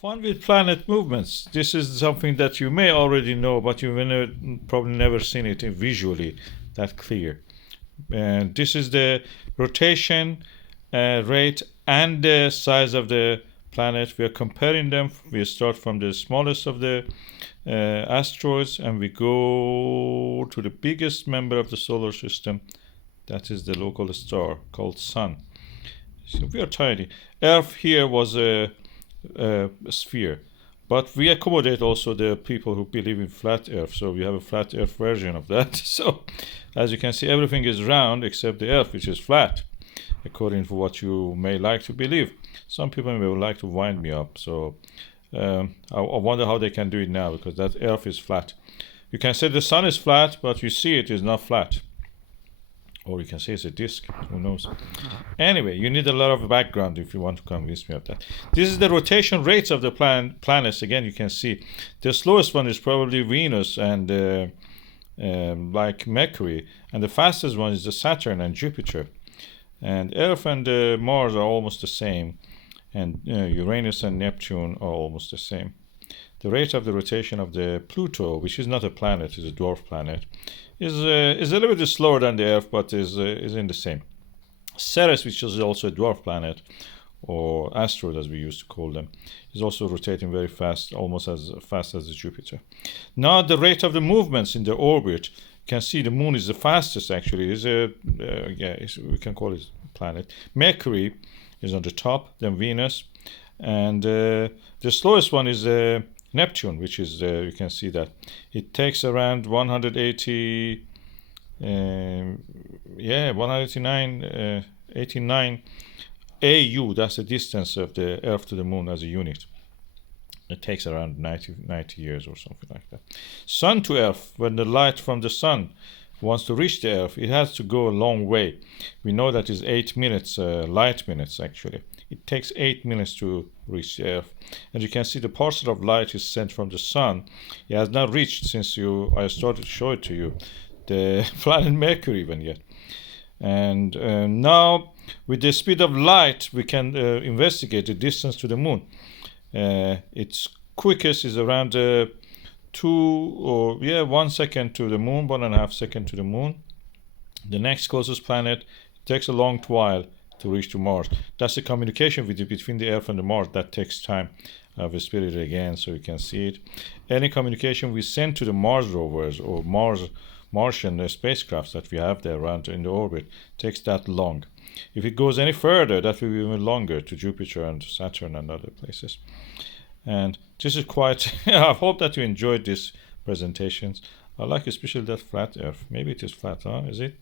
Fun with planet movements. This is something that you may already know, but you've probably never seen it visually that clear. And this is the rotation rate and the size of the planet. We are comparing them. We start from the smallest of the asteroids and we go to the biggest member of the solar system. That is the local star called Sun. So we are tiny. Earth here was a sphere. But we accommodate also the people who believe in flat Earth. So we have a flat Earth version of that. So as you can see, everything is round except the Earth, which is flat, according to what you may like to believe. Some people may like to wind me up. So I wonder how they can do it now, because that Earth is flat. You can say the sun is flat, but you see it is not flat. Or you can say it's a disk. Who knows? Anyway, you need a lot of background if you want to convince me of that. This is the rotation rates of the planets. Again, you can see the slowest one is probably Venus and like Mercury, and the fastest one is the Saturn and Jupiter. And Earth and Mars are almost the same, and Uranus and Neptune are almost the same. The rate of the rotation of the Pluto, which is not a planet, is a dwarf planet, is a little bit slower than the Earth, but is in the same. Ceres, which is also a dwarf planet, or asteroid as we used to call them, is also rotating very fast, almost as fast as Jupiter. Now the rate of the movements in the orbit, you can see the moon is the fastest actually. We can call it a planet. Mercury is on the top, then Venus, and the slowest one is Neptune, which is you can see that it takes around 189 AU. That's the distance of the Earth to the Moon as a unit. It takes around 90 years or something like that. Sun to Earth, when the light from the sun wants to reach the Earth, it has to go a long way. We know that is 8 minutes, light minutes actually. It takes 8 minutes to reach the Earth. And you can see the parcel of light is sent from the sun. It has not reached since I started to show it to you, the planet Mercury even yet. And now with the speed of light, we can investigate the distance to the moon. Its quickest is around 1 second to the moon, 1.5 seconds to the moon. The next closest planet takes a long while to reach to Mars. That's the communication between the Earth and the Mars. That takes time. I've split it again so you can see it. Any communication we send to the Mars rovers or Martian spacecrafts that we have there around in the orbit takes that long. If it goes any further, that will be even longer, to Jupiter and Saturn and other places. And this is quite I hope that you enjoyed these presentations. I like especially that flat Earth. Maybe it is flat, huh? Is it?